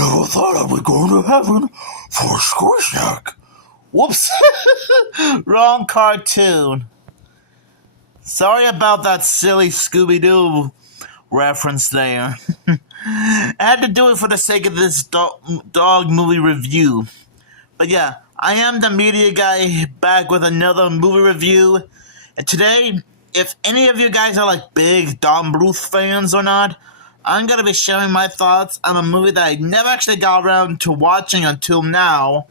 Never thought I would go to heaven for a squishneck. Whoops. Wrong cartoon. Sorry about that silly Scooby-Doo reference there. I had to do it for the sake of this dog movie review. But yeah, I am the media guy back with another movie review. And today, if any of you guys are like big Don Bluth fans or not, I'm going to be sharing my thoughts on a movie that I never actually got around to watching until now,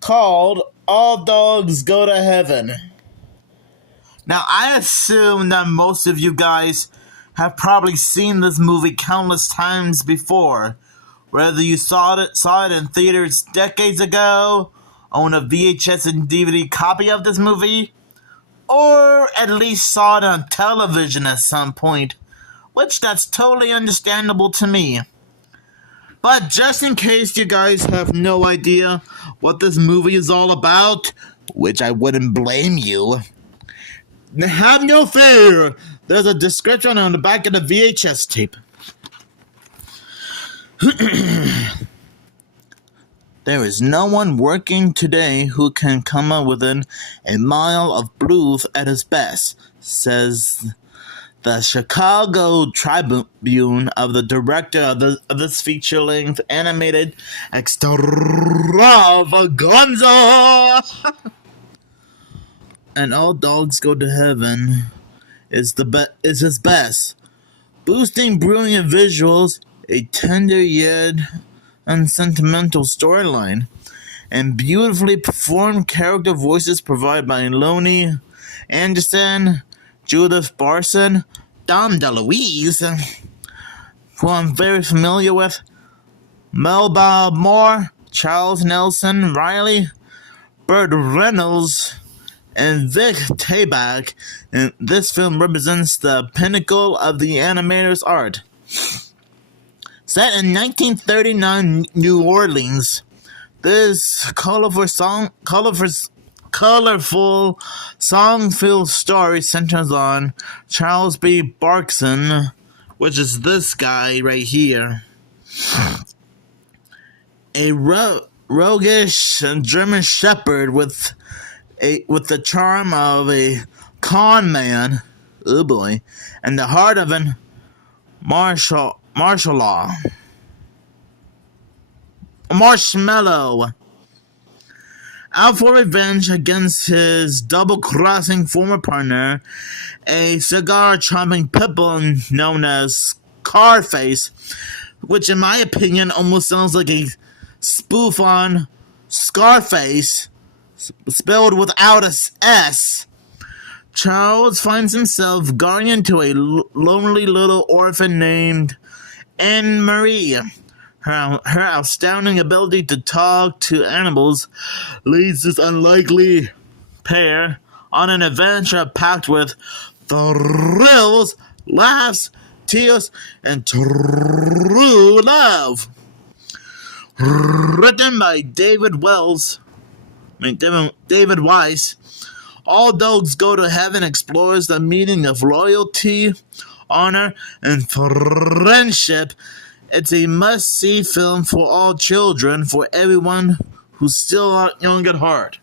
called All Dogs Go to Heaven. Now, I assume that most of you guys have probably seen this movie countless times before, whether you saw it in theaters decades ago, own a VHS and DVD copy of this movie, or at least saw it on television at some point, which that's totally understandable to me. But just in case you guys have no idea what this movie is all about, which I wouldn't blame you, have no fear. There's a description on the back of the VHS tape. There is no one working today who can come up within a mile of Bluth at his best, says the Chicago Tribune of the director of this feature-length animated extravaganza. And All Dogs Go to Heaven is his best, boosting brilliant visuals, a tender yet unsentimental storyline, and beautifully performed character voices provided by Lonnie Anderson, Judith Barson, Dom DeLuise, who I'm very familiar with, Melba Moore, Charles Nelson Riley, Burt Reynolds, and Vic Tayback, and this film represents the pinnacle of the animator's art. Set in 1939 New Orleans, this colorful song-filled story centers on Charles B. Barkson, which is this guy right here, a roguish German shepherd with the charm of a con man, oh boy, and the heart of an martial law. Marshmallow. Out for revenge against his double-crossing former partner, a cigar-chomping pitbull known as Carface, which in my opinion almost sounds like a spoof on Scarface, spelled without a S. Charles finds himself guardian to a lonely little orphan named Anne-Marie. Her astounding ability to talk to animals leads this unlikely pair on an adventure packed with thrills, laughs, tears, and true love. Written by David Weiss, All Dogs Go to Heaven explores the meaning of loyalty, honor, and friendship. It's a must-see film for all children, for everyone who's still young at heart.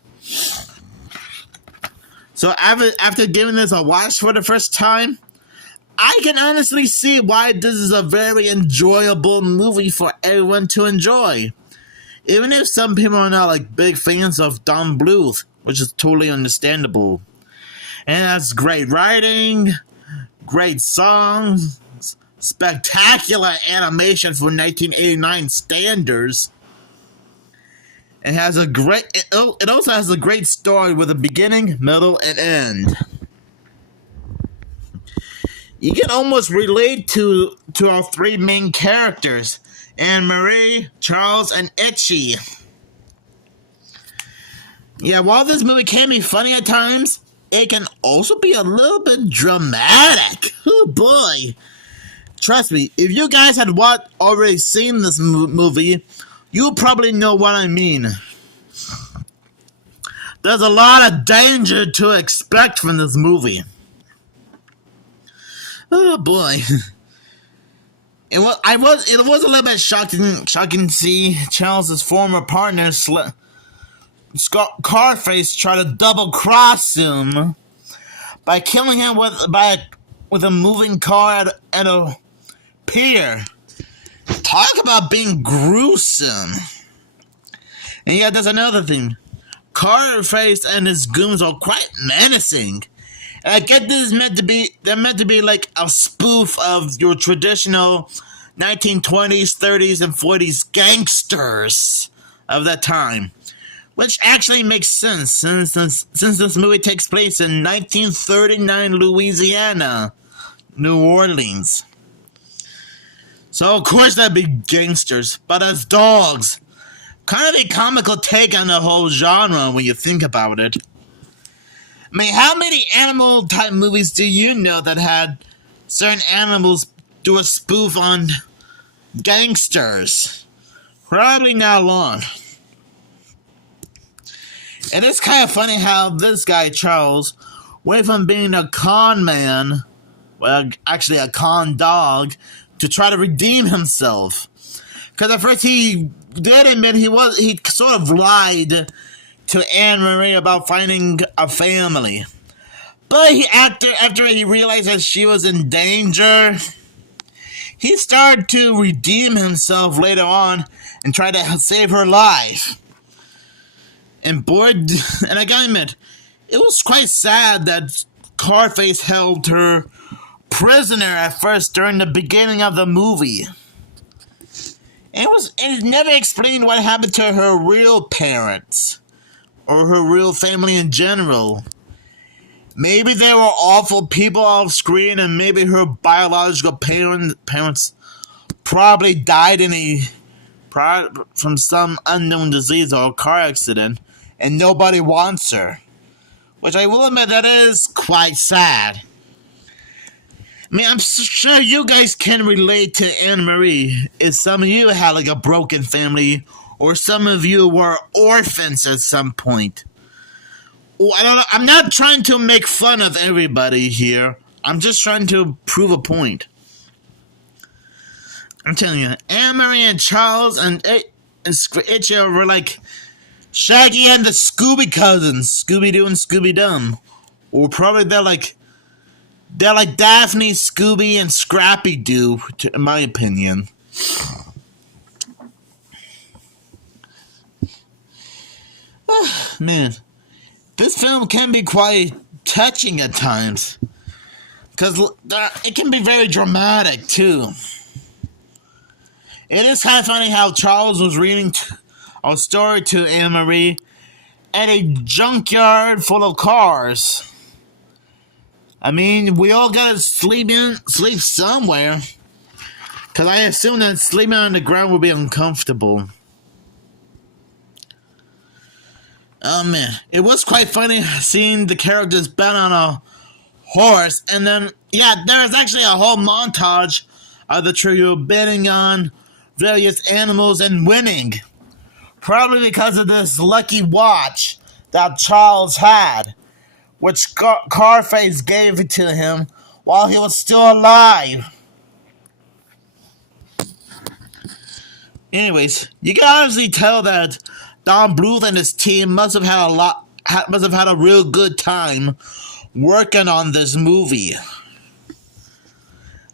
So after giving this a watch for the first time, I can honestly see why this is a very enjoyable movie for everyone to enjoy. Even if some people are not like big fans of Don Bluth, which is totally understandable. And that's great writing, great songs, spectacular animation for 1989 standards. It also has a great story with a beginning, middle, and end. You can almost relate to our three main characters, Anne-Marie, Charles, and Itchy. Yeah, while this movie can be funny at times, it can also be a little bit dramatic. Oh boy. Trust me, if you guys had already seen this movie, you probably know what I mean. There's a lot of danger to expect from this movie. Oh boy. It was a little bit shocking to see Charles's former partner Scarface try to double cross him by killing him with a moving car at a pier. Talk about being gruesome. And yeah, there's another thing. Scarface and his goons are quite menacing. And I get this they're meant to be like a spoof of your traditional 1920s, 30s, and 40s gangsters of that time. Which actually makes sense since this movie takes place in 1939 Louisiana, New Orleans. So of course that'd be gangsters, but as dogs. Kind of a comical take on the whole genre when you think about it. I mean, how many animal type movies do you know that had certain animals do a spoof on gangsters? Probably not long. And it's kind of funny how this guy, Charles, went from being a con man, well, actually a con dog, to try to redeem himself. Because at first he did admit he sort of lied to Anne Marie about finding a family. But after he realized that she was in danger, he started to redeem himself later on and try to save her life. And I gotta admit, it was quite sad that Scarface held her prisoner at first during the beginning of the movie. It never explained what happened to her real parents or her real family in general. Maybe they were awful people off screen, and maybe her biological parents probably died from some unknown disease or car accident, and nobody wants her. Which I will admit, that is quite sad. I mean, I'm sure you guys can relate to Anne Marie if some of you had like a broken family, or some of you were orphans at some point. Well, I don't know. I'm not trying to make fun of everybody here. I'm just trying to prove a point. I'm telling you, Anne Marie and Charles and Itchy were like Shaggy and the Scooby Cousins, Scooby-Doo and Scooby-Dum. Or probably they're like Daphne, Scooby, and Scrappy-Doo, in my opinion. Man, this film can be quite touching at times. Because it can be very dramatic, too. It is kind of funny how Charles was reading a story to Anne Marie at a junkyard full of cars. I mean, we all gotta sleep somewhere. Because I assume that sleeping on the ground would be uncomfortable. Oh man, it was quite funny seeing the characters bet on a horse. And then, yeah, there was actually a whole montage of the trio betting on various animals and winning. Probably because of this lucky watch that Charles had, which Scarface gave it to him while he was still alive. Anyways, you can honestly tell that Don Bluth and his team must have had a real good time working on this movie.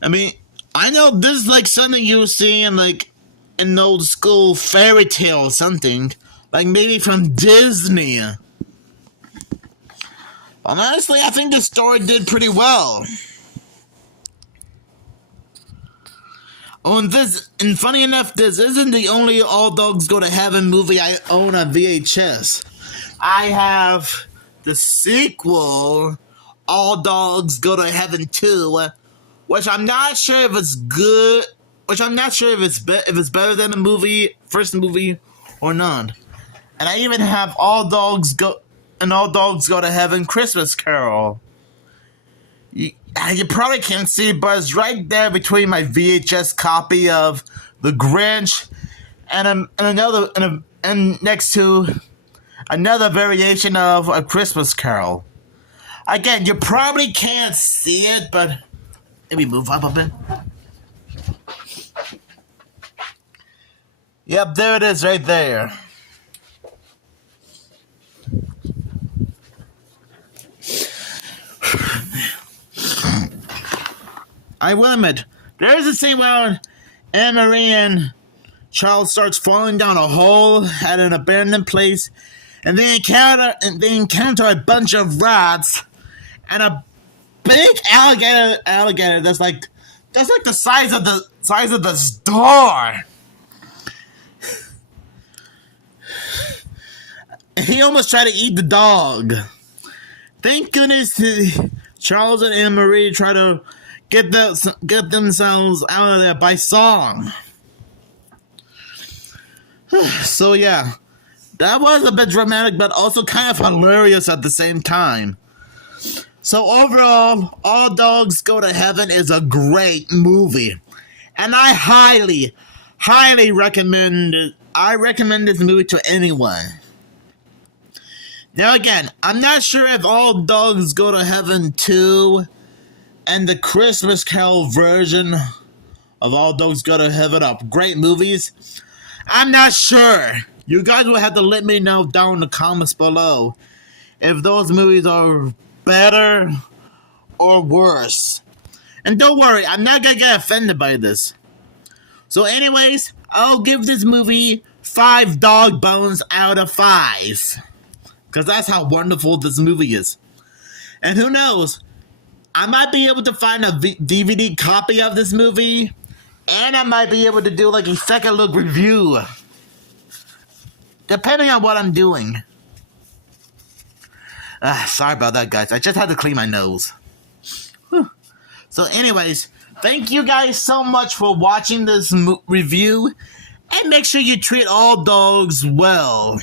I mean, I know this is like something you would see in like an old school fairy tale or something, like maybe from Disney. But honestly, I think the story did pretty well. Oh, and funny enough, this isn't the only All Dogs Go to Heaven movie I own on VHS. I have the sequel, All Dogs Go to Heaven 2, which I'm not sure if it's good, which I'm not sure if it's better than the first movie or not. And I even have All Dogs Go to Heaven Christmas Carol. You probably can't see it, but it's right there between my VHS copy of The Grinch and next to another variation of A Christmas Carol. Again, you probably can't see it, but let me move up a bit. Yep, there it is right there. I will admit, there is a scene where Anne-Marie and Charles starts falling down a hole at an abandoned place, and they encounter a bunch of rats and a big alligator that's like the size of the store. He almost tried to eat the dog. Thank goodness Charles and Anne-Marie try to get themselves out of there by song. So yeah, that was a bit dramatic, but also kind of hilarious at the same time. So overall, All Dogs Go to Heaven is a great movie, and I highly recommend it. I recommend this movie to anyone. Now again, I'm not sure if All Dogs Go to Heaven 2 and the Christmas Carol version of All Dogs Go to Heaven are great movies. I'm not sure. You guys will have to let me know down in the comments below if those movies are better or worse. And don't worry, I'm not gonna get offended by this. So anyways, I'll give this movie 5 dog bones out of 5. Because that's how wonderful this movie is. And who knows, I might be able to find a DVD copy of this movie, and I might be able to do like a second look review. Depending on what I'm doing. Sorry about that, guys. I just had to clean my nose. Whew. So anyways, thank you guys so much for watching this review. And make sure you treat all dogs well.